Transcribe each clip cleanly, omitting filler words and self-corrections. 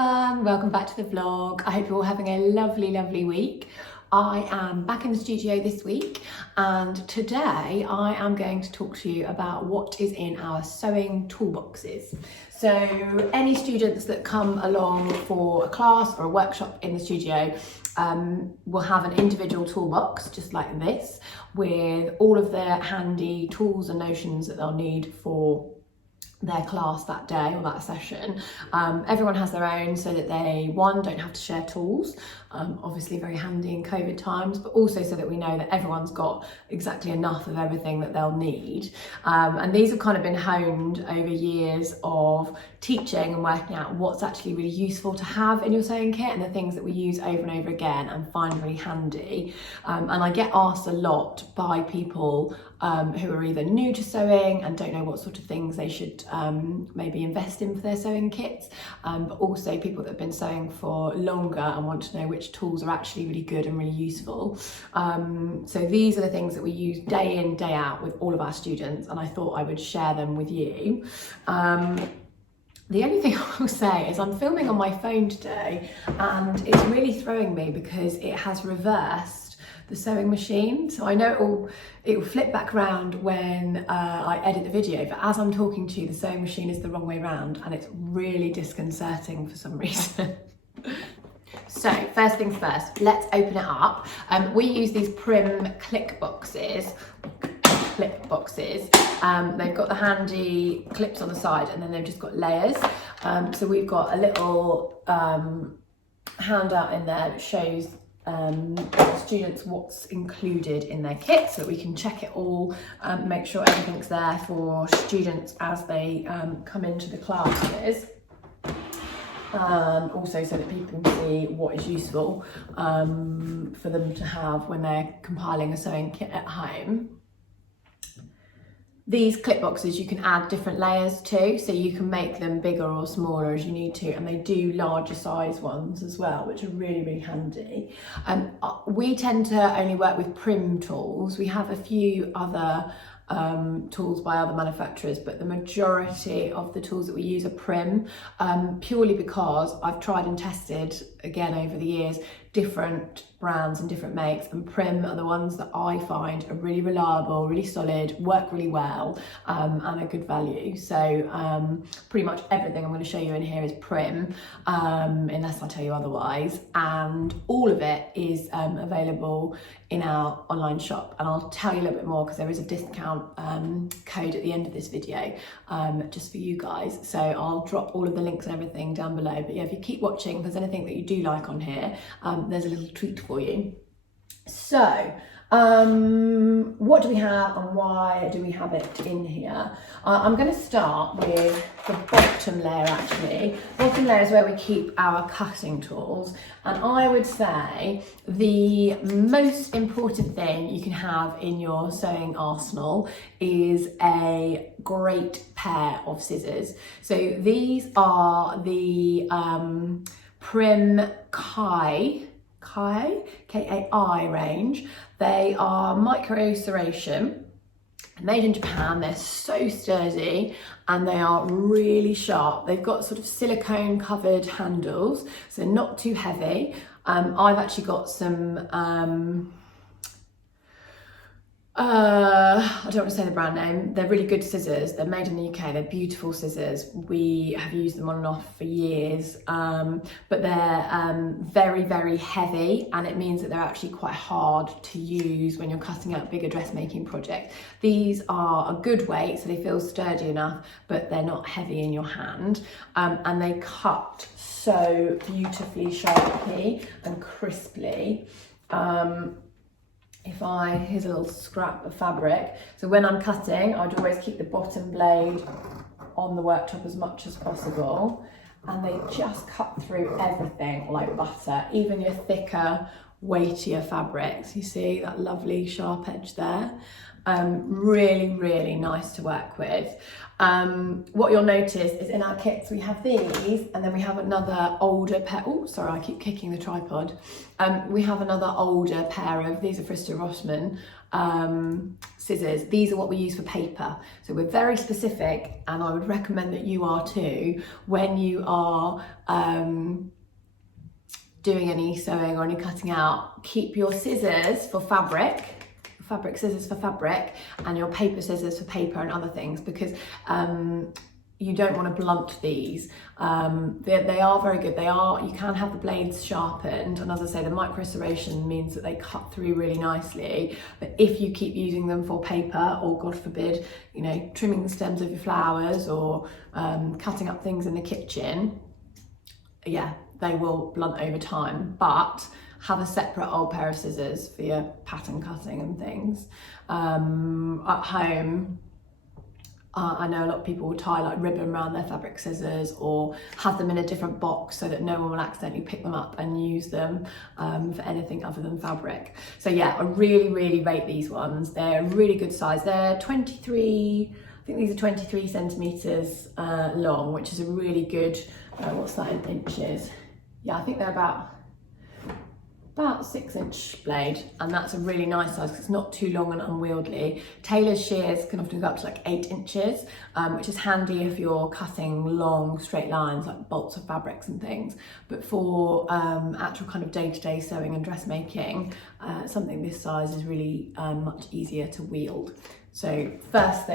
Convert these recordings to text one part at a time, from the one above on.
everyone, welcome back to the vlog. I hope you're all having a lovely week. I am back in the studio this week and today I am going to talk to you about what is in our sewing toolboxes. So any students that come along for a class or a workshop in the studio will have an individual toolbox just like this with all of their handy tools and notions that they'll need for their class that day or that session. Everyone has their own so that they, one, don't have to share tools, obviously very handy in COVID times, but also so that we know that everyone's got exactly enough of everything that they'll need. And these have kind of been honed over years of teaching and working out what's actually really useful to have in your sewing kit and the things that we use over and over again and find really handy. And I get asked a lot by people who are either new to sewing and don't know what sort of things they should maybe invest in for their sewing kits, but also people that have been sewing for longer and want to know which tools are actually really good and really useful. So these are the things that we use day in, day out with all of our students, and I thought I would share them with you. The only thing I will say is I'm filming on my phone today and it's really throwing me because it has reversed the sewing machine. So I know it will flip back round when I edit the video, but as I'm talking to you, the sewing machine is the wrong way round and it's really disconcerting for some reason. So first things first, let's open it up. We use these Prim clip boxes. They've got the handy clips on the side and then they've just got layers. So we've got a little handout in there that shows students what's included in their kit so that we can check it all, make sure everything's there for students as they come into the classes. Also so that people can see what is useful for them to have when they're compiling a sewing kit at home. These clip boxes you can add different layers to, so you can make them bigger or smaller as you need to, and they do larger size ones as well, which are really handy. We tend to only work with Prim tools. We have a few other tools by other manufacturers, but the majority of the tools that we use are Prim, purely because I've tried and tested again over the years different brands and different makes, and Prim are the ones that I find are really reliable, really solid, work really well, and are good value. So pretty much everything I'm going to show you in here is Prim, unless I tell you otherwise, and all of it is available in our online shop, and I'll tell you a little bit more because there is a discount code at the end of this video just for you guys, so I'll drop all of the links and everything down below. But yeah, if you keep watching, if there's anything that you do like on here, there's a little treat for you. So what do we have and why do we have it in here? I'm going to start with the bottom layer actually. Bottom layer is where we keep our cutting tools, and I would say the most important thing you can have in your sewing arsenal is a great pair of scissors. So these are the Prim Kai range. They are micro serration, made in Japan. They're so sturdy and they are really sharp. They've got sort of silicone covered handles, so not too heavy. I've actually got some I don't want to say the brand name. They're really good scissors. They're made in the UK. They're beautiful scissors. We have used them on and off for years, but they're very heavy, and it means that they're actually quite hard to use when you're cutting out bigger dressmaking projects. These are a good weight, so they feel sturdy enough, but they're not heavy in your hand, and they cut so beautifully sharply and crisply. Here's a little scrap of fabric. So when I'm cutting, I'd always keep the bottom blade on the worktop as much as possible. And they just cut through everything like butter, even your thicker weightier fabrics. You see that lovely sharp edge there? Really, really nice to work with. What you'll notice is in our kits we have these, and then we have another older pair. Oh, sorry, I keep kicking the tripod. We have another older pair of, these are Frista Rossmann scissors. These are what we use for paper. So we're very specific, and I would recommend that you are too when you are doing any sewing or any cutting out. Keep your scissors for fabric scissors for fabric, and your paper scissors for paper and other things, because you don't want to blunt these. They are very good. You can have the blades sharpened, and as I say, the micro serration means that they cut through really nicely. But if you keep using them for paper, or God forbid, you know, trimming the stems of your flowers, or cutting up things in the kitchen, yeah, they will blunt over time. But have a separate old pair of scissors for your pattern cutting and things. At home, I know a lot of people will tie like ribbon around their fabric scissors, or have them in a different box so that no one will accidentally pick them up and use them for anything other than fabric. So yeah, I really, really rate these ones. They're a really good size. They're 23, I think these are 23 centimeters long, which is a really good, what's that in inches? Yeah, I think they're about 6-inch blade, and that's a really nice size because it's not too long and unwieldy. Tailor's shears can often go up to like 8 inches, which is handy if you're cutting long straight lines like bolts of fabrics and things. But for actual kind of day-to-day sewing and dressmaking, something this size is really much easier to wield. So first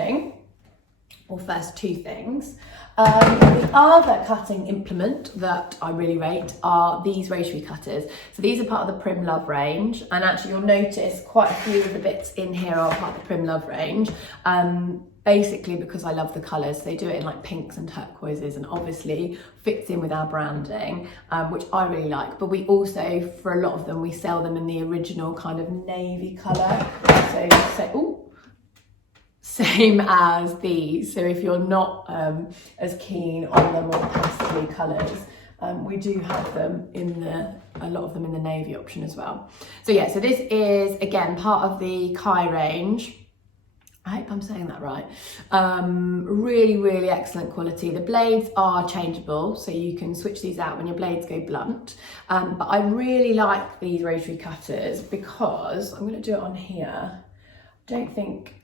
two things. The other cutting implement that I really rate are these rotary cutters. So these are part of the Prim Love range, and actually you'll notice quite a few of the bits in here are part of the Prim Love range. Basically because I love the colours. They do it in like pinks and turquoises, and obviously fits in with our branding, which I really like. But we also, for a lot of them, we sell them in the original kind of navy colour. Same as these. So if you're not as keen on the more pastel colours, we do have them in a lot of them in the navy option as well. So yeah, so this is again part of the Kai range. I hope I'm saying that right. Really, really excellent quality. The blades are changeable, so you can switch these out when your blades go blunt. But I really like these rotary cutters because, I'm going to do it on here. I don't think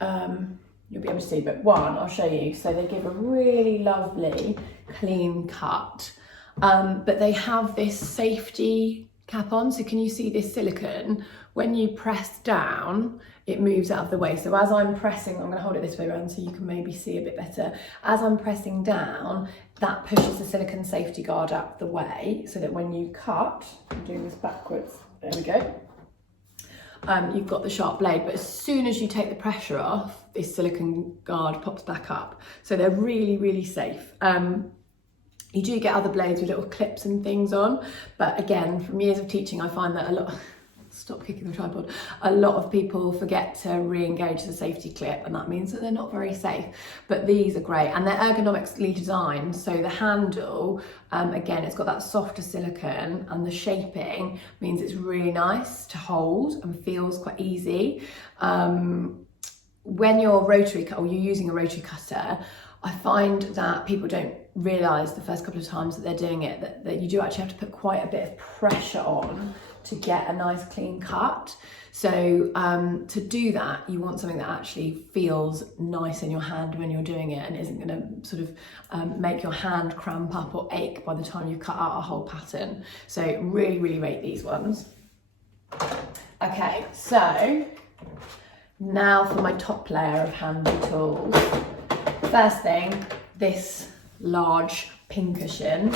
you'll be able to see, but one, I'll show you. So they give a really lovely clean cut, but they have this safety cap on. So can you see this silicone? When you press down, it moves out of the way. So as I'm pressing, I'm going to hold it this way around so you can maybe see a bit better. As I'm pressing down, that pushes the silicone safety guard out of the way, so that when you cut, I'm doing this backwards, there we go. You've got the sharp blade, but as soon as you take the pressure off, this silicone guard pops back up. So they're really, really safe. You do get other blades with little clips and things on, but again, from years of teaching, I find that stop kicking the tripod, a lot of people forget to re-engage the safety clip, and that means that they're not very safe. But these are great, and they're ergonomically designed. So the handle, again, it's got that softer silicone, and the shaping means it's really nice to hold and feels quite easy. When you're you're using a rotary cutter, I find that people don't realise the first couple of times that they're doing it, that you do actually have to put quite a bit of pressure on to get a nice clean cut. So to do that, you want something that actually feels nice in your hand when you're doing it, and isn't going to sort of make your hand cramp up or ache by the time you cut out a whole pattern. So really, really rate these ones. Okay, so now for my top layer of handy tools. First thing, this large pincushion.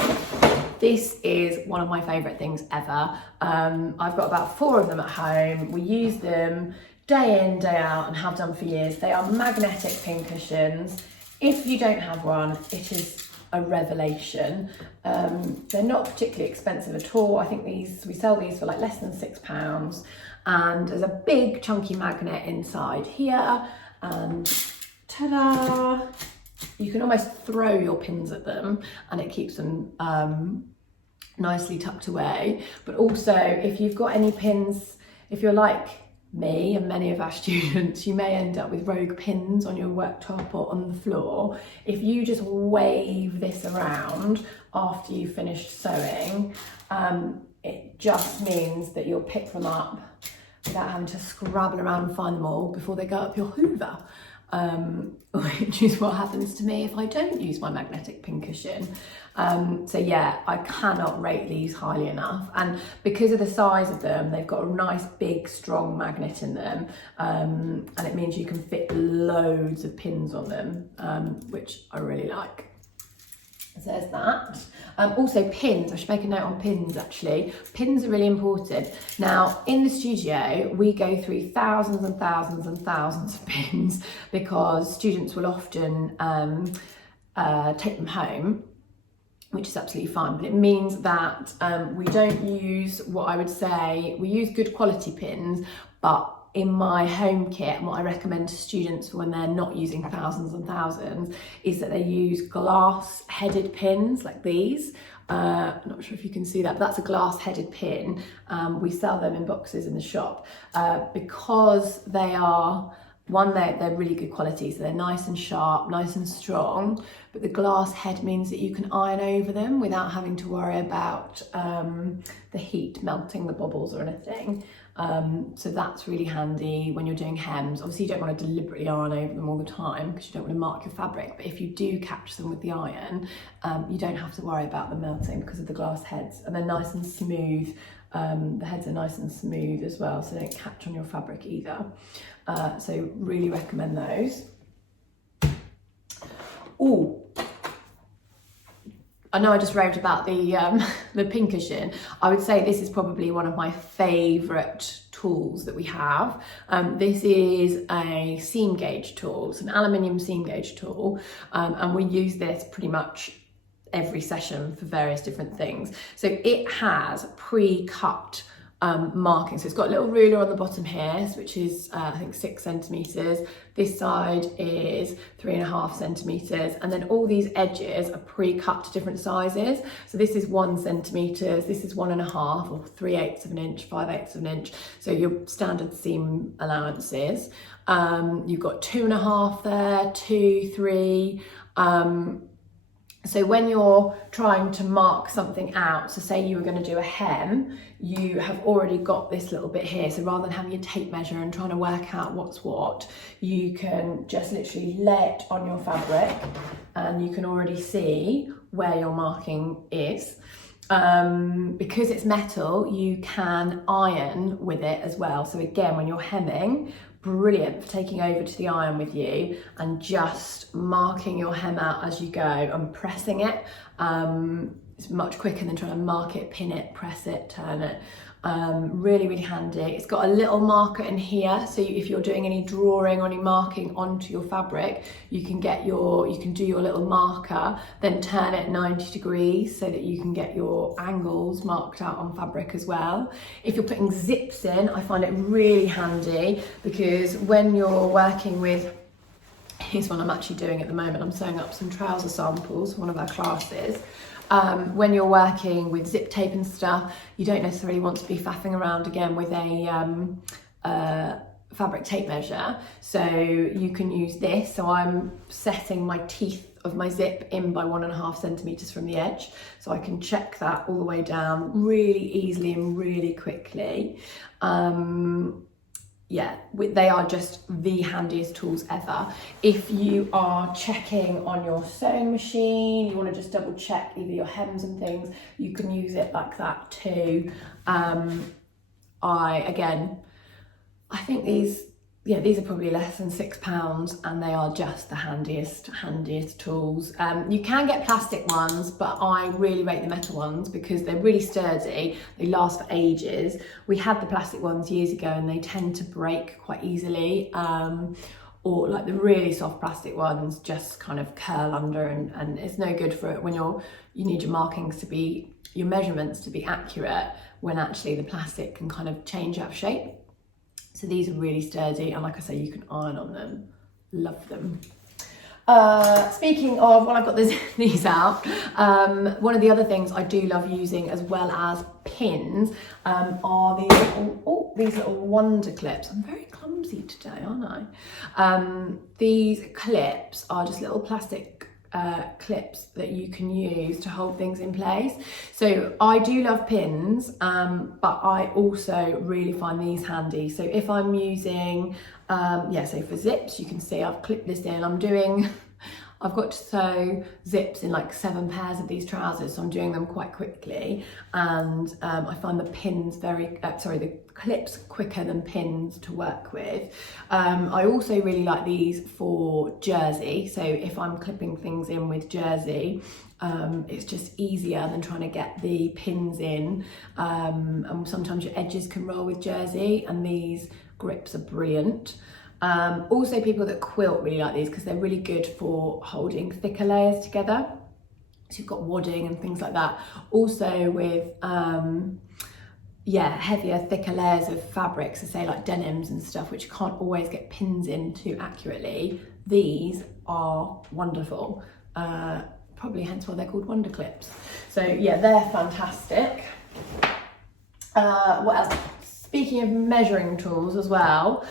This is one of my favourite things ever. I've got about 4 of them at home. We use them day in, day out, and have done for years. They are magnetic pincushions. If you don't have one, it is a revelation. They're not particularly expensive at all. I think we sell these for like less than £6, and there's a big chunky magnet inside here, and ta-da! You can almost throw your pins at them, and it keeps them nicely tucked away. But also, if you've got any pins, if you're like me and many of our students, you may end up with rogue pins on your worktop or on the floor. If you just wave this around after you've finished sewing, it just means that you'll pick them up without having to scrabble around and find them all before they go up your hoover, which is what happens to me if I don't use my magnetic pincushion. So yeah, I cannot rate these highly enough, and because of the size of them, they've got a nice big strong magnet in them, and it means you can fit loads of pins on them, which I really like. So there's that. Also pins, I should make a note on pins actually. Pins are really important. Now in the studio, we go through thousands and thousands and thousands of pins because students will often take them home, which is absolutely fine, but it means that we don't use what I would say, we use good quality pins, but in my home kit, and what I recommend to students for when they're not using thousands and thousands, is that they use glass headed pins like these. I'm not sure if you can see that, but that's a glass headed pin. We sell them in boxes in the shop because they are, one, they're really good quality, so they're nice and sharp, nice and strong, but the glass head means that you can iron over them without having to worry about the heat melting the bobbles or anything. So that's really handy when you're doing hems. Obviously you don't want to deliberately iron over them all the time because you don't want to mark your fabric, but if you do catch them with the iron, you don't have to worry about them melting because of the glass heads, and they're nice and smooth. The heads are nice and smooth as well, so they don't catch on your fabric either. So really recommend those. Oh, I know I just raved about the pincushion. I would say this is probably one of my favourite tools that we have. This is a seam gauge tool. It's an aluminium seam gauge tool, and we use this pretty much every session for various different things. So it has pre-cut marking. So it's got a little ruler on the bottom here, which is I think 6 centimeters. This side is 3.5 centimeters, and then all these edges are pre-cut to different sizes. So this is 1 centimeter, this is 1.5, or 3/8 of an inch, 5/8 of an inch. So your standard seam allowances. You've got 2.5 there, 2, 3. So when you're trying to mark something out, so say you were going to do a hem, you have already got this little bit here. So rather than having a tape measure and trying to work out what's what, you can just literally lay it on your fabric and you can already see where your marking is. Because it's metal, you can iron with it as well. So again, when you're hemming, brilliant for taking over to the iron with you and just marking your hem out as you go and pressing it. It's much quicker than trying to mark it, pin it, press it, turn it. Really, really handy. It's got a little marker in here, so if you're doing any drawing or any marking onto your fabric, you can do your little marker, then turn it 90 degrees so that you can get your angles marked out on fabric as well. If you're putting zips in, I find it really handy because when you're working with, here's one I'm actually doing at the moment, I'm sewing up some trouser samples for one of our classes. When you're working with zip tape and stuff, you don't necessarily want to be faffing around again with a fabric tape measure. So you can use this. So I'm setting my teeth of my zip in by 1.5 centimeters from the edge. So I can check that all the way down really easily and really quickly. Yeah, they are just the handiest tools ever. If you are checking on your sewing machine, you want to just double check either your hems and things, you can use it like that too. I think these are probably less than £6 and they are just the handiest tools. You can get plastic ones, but I really rate the metal ones because they're really sturdy, they last for ages. We had the plastic ones years ago and they tend to break quite easily, or like the really soft plastic ones just kind of curl under and it's no good for it when you need your markings to be, your measurements to be accurate, when actually the plastic can kind of change out of shape. So these are really sturdy, and like I say, you can iron on them. Love them. Speaking of, while I've got these out, one of the other things I do love using as well as pins are these little wonder clips. I'm very clumsy today, aren't I? These clips are just little plastic clips that you can use to hold things in place. So I do love pins, but I also really find these handy. So if I'm using, so for zips, you can see I've clipped this in. I've got to sew zips in like 7 pairs of these trousers, so I'm doing them quite quickly, and I find the the clips quicker than pins to work with. I also really like these for jersey, so if I'm clipping things in with jersey, it's just easier than trying to get the pins in, and sometimes your edges can roll with jersey, and these grips are brilliant. Also, people that quilt really like these because they're really good for holding thicker layers together. So you've got wadding and things like that. Also with heavier, thicker layers of fabric, so say like denims and stuff, which you can't always get pins into accurately. These are wonderful. Probably hence why they're called wonder clips. So yeah, they're fantastic. What else? Speaking of measuring tools as well,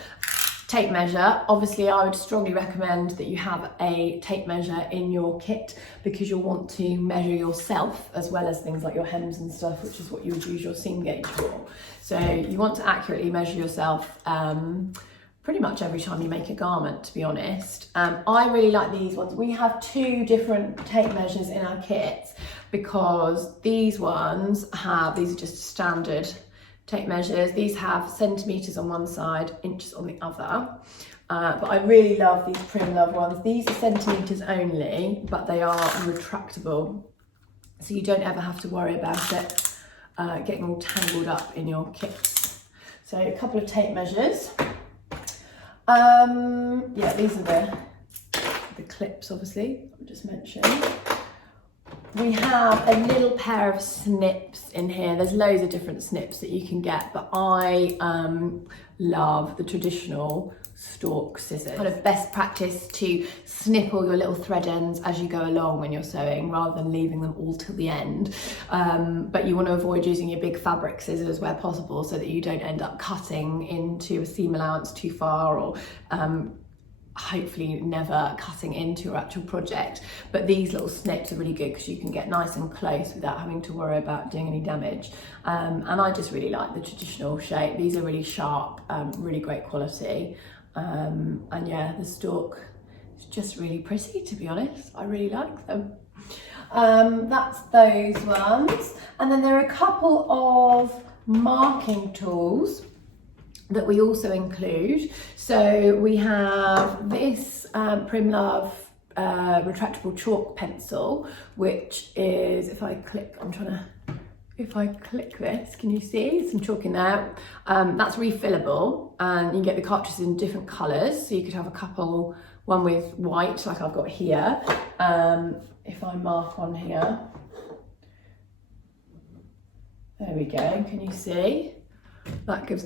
tape measure. Obviously, I would strongly recommend that you have a tape measure in your kit because you'll want to measure yourself as well as things like your hems and stuff, which is what you would use your seam gauge for. So you want to accurately measure yourself pretty much every time you make a garment, to be honest. I really like these ones. We have 2 different tape measures in our kits because these are just standard tape measures. These have centimetres on one side, inches on the other. But I really love these Prim Love ones. These are centimetres only, but they are retractable. So you don't ever have to worry about it getting all tangled up in your kits. So a couple of tape measures. These are the clips, obviously, I just mentioned. We have a little pair of snips in here. There's loads of different snips that you can get, but I love the traditional stalk scissors. Kind of best practice to snip all your little thread ends as you go along when you're sewing, rather than leaving them all till the end. But you want to avoid using your big fabric scissors where possible so that you don't end up cutting into a seam allowance too far, or hopefully never cutting into your actual project. But these little snips are really good because you can get nice and close without having to worry about doing any damage. And I just really like the traditional shape. These are really sharp, really great quality. And yeah, the stalk is just really pretty, to be honest. I really like them. That's those ones. And then there are a couple of marking tools that we also include. So we have this Prim Love retractable chalk pencil, which is, if I click this, can you see some chalk in there? That's refillable, and you can get the cartridges in different colours. So you could have a couple, one with white, like I've got here. If I mark on here, there we go, can you see? That gives,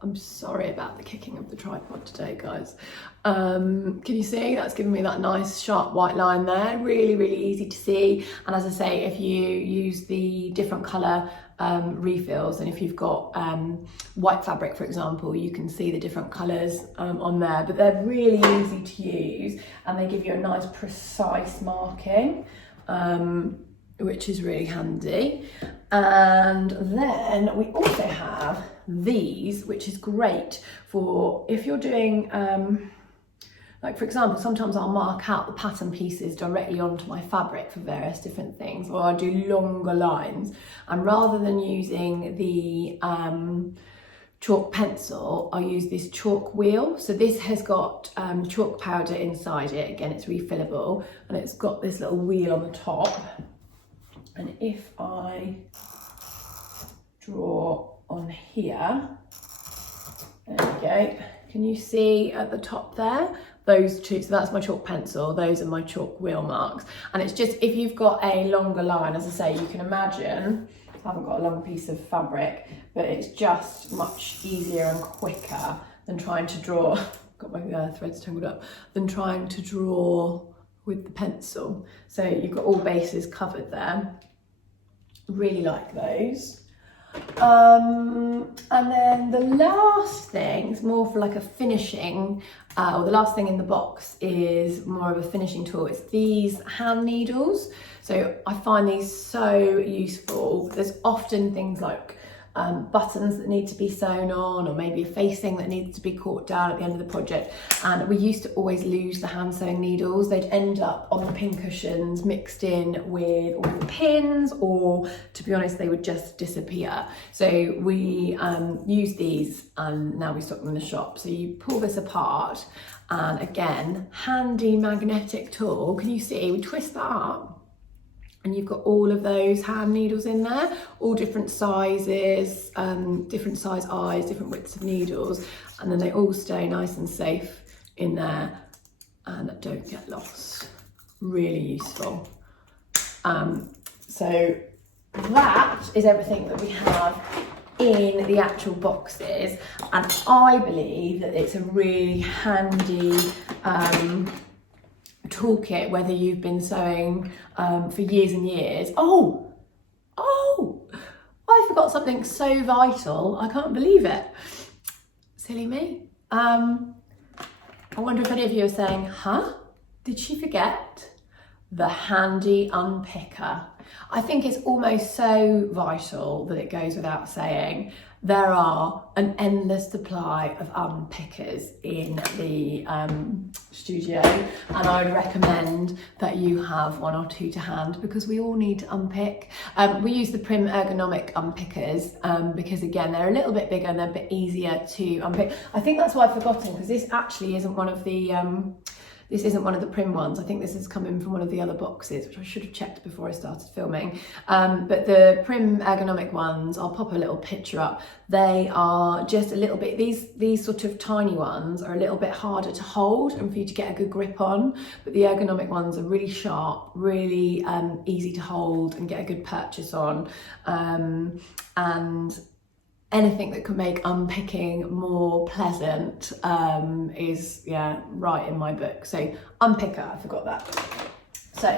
I'm sorry about the kicking of the tripod today, guys. Can you see? That's giving me that nice sharp white line there. Really, really easy to see. And as I say, if you use the different colour refills, and if you've got white fabric, for example, you can see the different colours on there. But they're really easy to use, and they give you a nice precise marking, which is really handy. And then we also have these, which is great for if you're doing, like for example, sometimes I'll mark out the pattern pieces directly onto my fabric for various different things, or I do longer lines, and rather than using the chalk pencil, I use this chalk wheel. So this has got chalk powder inside it. Again, it's refillable, and it's got this little wheel on the top. And if I draw on here, there we go. Can you see at the top there? Those two, so that's my chalk pencil, those are my chalk wheel marks. And it's just, if you've got a longer line, as I say, you can imagine, I haven't got a long piece of fabric, but it's just much easier and quicker than trying to draw got my threads tangled up, than trying to draw with the pencil. So you've got all bases covered there. Really like those. And then the last thing is more for like a finishing, or the last thing in the box is more of a finishing tool. It's these hand needles. So I find these so useful. There's often things like buttons that need to be sewn on, or maybe a facing that needs to be caught down at the end of the project, and we used to always lose the hand sewing needles. They'd end up on the pincushions mixed in with all the pins, or to be honest they would just disappear. So we use these, and now we stock them in the shop. So you pull this apart, and again, handy magnetic tool. Can you see, we twist that up and you've got all of those hand needles in there, all different sizes, different size eyes, different widths of needles, and then they all stay nice and safe in there and don't get lost. Really useful. So that is everything that we have in the actual boxes, and I believe that it's a really handy toolkit, whether you've been sewing for years and years. Oh, I forgot something so vital. I can't believe it. Silly me. I wonder if any of you are saying, huh? Did she forget? The handy unpicker. I think it's almost so vital that it goes without saying. There are an endless supply of unpickers in the studio, and I would recommend that you have one or two to hand, because we all need to unpick. We use the Prim ergonomic unpickers because again, they're a little bit bigger and they're a bit easier to unpick. I think that's why I've forgotten, because this actually isn't one of the this isn't one of the Prim ones. I think this has come in from one of the other boxes, which I should have checked before I started filming. But the Prim ergonomic ones, I'll pop a little picture up. They are just a little bit, these sort of tiny ones are a little bit harder to hold and for you to get a good grip on. But the ergonomic ones are really sharp, really easy to hold and get a good purchase on. And anything that can make unpicking more pleasant is, yeah, right in my book. So unpicker, I forgot that. So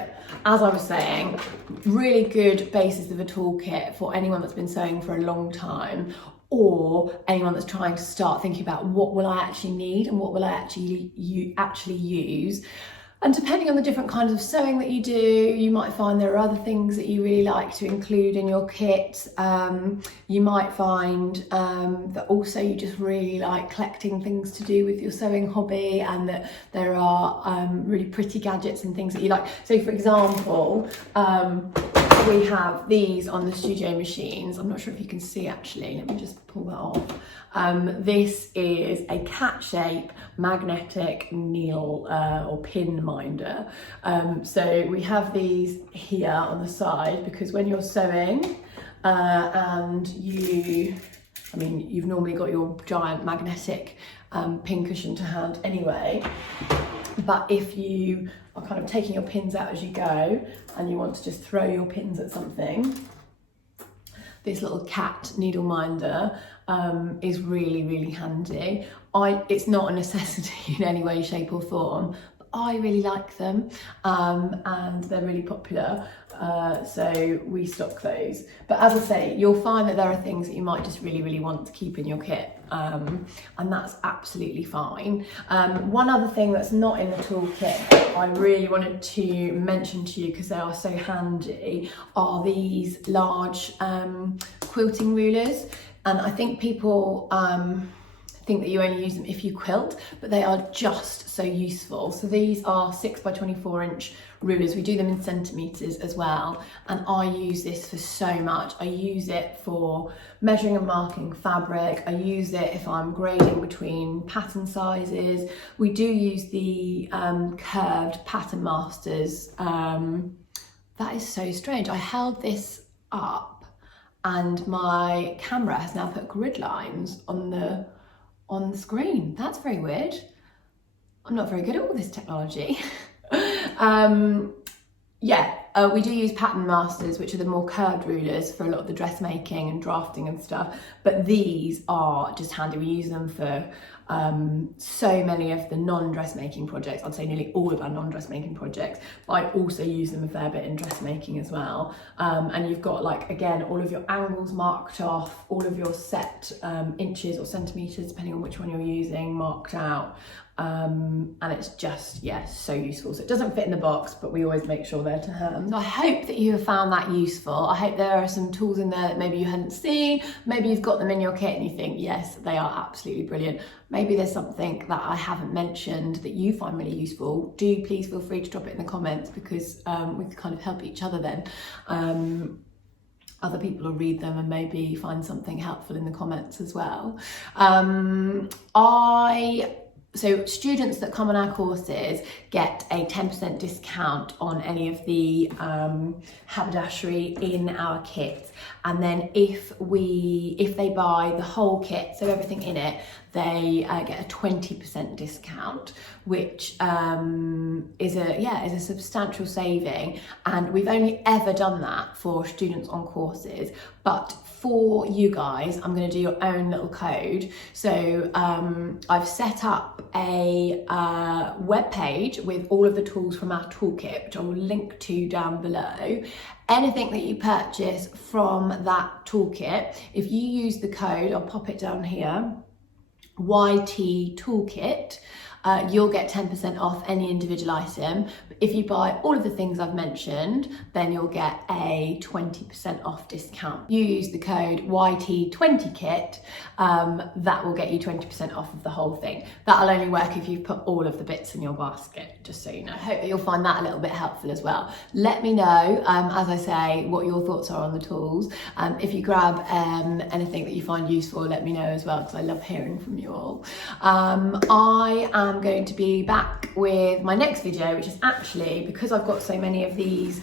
as I was saying, really good basis of a toolkit for anyone that's been sewing for a long time, or anyone that's trying to start thinking about what will I actually need and what will I actually use. And depending on the different kinds of sewing that you do, you might find there are other things that you really like to include in your kit. You might find that also you just really like collecting things to do with your sewing hobby, and that there are really pretty gadgets and things that you like. So for example, we have these on the studio machines. I'm not sure if you can see actually, let me just pull that off. This is a cat shape magnetic needle or pin minder. So we have these here on the side because when you're sewing and you've normally got your giant magnetic pincushion to hand anyway, but if you are kind of taking your pins out as you go and you want to just throw your pins at something, this little cat needle minder is really, really handy. It's not a necessity in any way, shape or form, but I really like them and they're really popular. So we stock those. But as I say, you'll find that there are things that you might just really, really want to keep in your kit. And that's absolutely fine. One other thing that's not in the toolkit I really wanted to mention to you because they are so handy are these large quilting rulers. And I think people think that you only use them if you quilt, but they are just so useful. So these are 6 by 24 inch rulers. We do them in centimetres as well, and I use this for so much. I use it for measuring and marking fabric. I use it if I'm grading between pattern sizes. We do use the curved Pattern Masters. That is so strange. I held this up and my camera has now put grid lines on the screen. That's very weird. I'm not very good at all this technology. Yeah, we do use Pattern Masters, which are the more curved rulers for a lot of the dressmaking and drafting and stuff, but these are just handy. We use them for so many of the non-dressmaking projects. I'd say nearly all of our non-dressmaking projects, but I also use them a fair bit in dressmaking as well. And you've got, like, again, all of your angles marked off, all of your set inches or centimetres, depending on which one you're using, marked out. And it's just, yeah, so useful. So it doesn't fit in the box, but we always make sure they're to hand. So I hope that you have found that useful. I hope there are some tools in there that maybe you hadn't seen. Maybe you've got them in your kit and you think, yes, they are absolutely brilliant. Maybe there's something that I haven't mentioned that you find really useful. Do please feel free to drop it in the comments, because we can kind of help each other then. Other people will read them and maybe find something helpful in the comments as well. So students that come on our courses get a 10% discount on any of the haberdashery in our kit, and then if they buy the whole kit, so everything in it, they get a 20% discount, which is a substantial saving. And we've only ever done that for students on courses, but for you guys, I'm going to do your own little code. So I've set up a web page with all of the tools from our toolkit, which I will link to down below. Anything that you purchase from that toolkit, if you use the code, I'll pop it down here, YTTOOLKIT, you'll get 10% off any individual item. But if you buy all of the things I've mentioned, then you'll get a 20% off discount. You use the code YT20KIT, that will get you 20% off of the whole thing. That'll only work if you've put all of the bits in your basket, just so you know. I hope that you'll find that a little bit helpful as well. Let me know, as I say, what your thoughts are on the tools. If you grab anything that you find useful, let me know as well, because I love hearing from you all. I am going to be back with my next video, which is actually, because I've got so many of these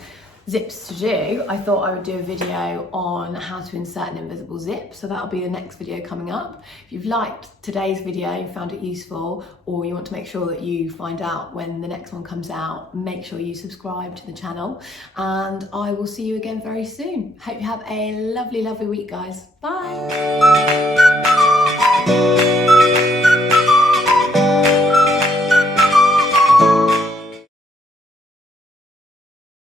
zips to do, I thought I would do a video on how to insert an invisible zip. So that'll be the next video coming up. If you've liked today's video, you found it useful, or you want to make sure that you find out when the next one comes out, make sure you subscribe to the channel, and I will see you again very soon. Hope you have a lovely, lovely week, guys. Bye.